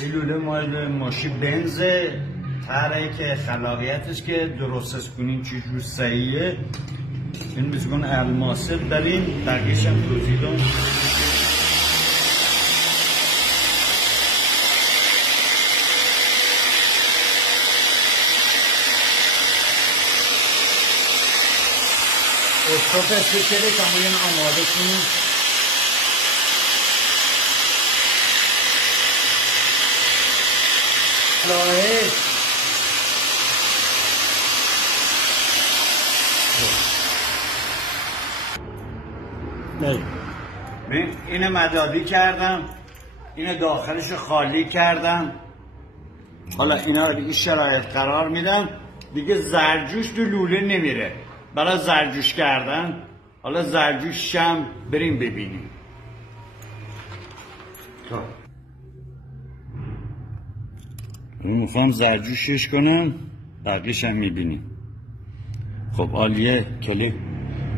این لوله مال ماشین بنز طرحی که خلاقیتش که درستش کنین چجور صحیحه. این بسیار الماسه داریم بقیش هم توضیدون. استوپ اسپیکره تماین آماده کنیم. اینو مدادی کردم، اینو داخلش خالی کردم. حالا اینا رو این شرایط قرار میدم دیگه. زرجوش تو لوله نمیره برای زرجوش کردن. حالا زرجوش هم بریم ببینیم. خب میخوام زرجوشش کنم، بقیش هم میبینیم. خب عالیه. کلی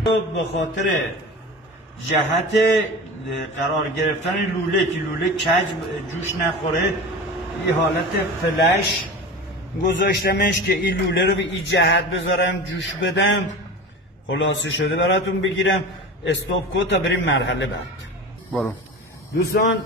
به خاطر جهت قرار گرفتن لوله که لوله کج جوش نخوره این حالت فلش گذاشتمش که این لوله رو به این جهت بذارم جوش بدم. خلاصه شده براتون بگیرم. استاپ کو تا بریم مرحله بعد. برو دوستان.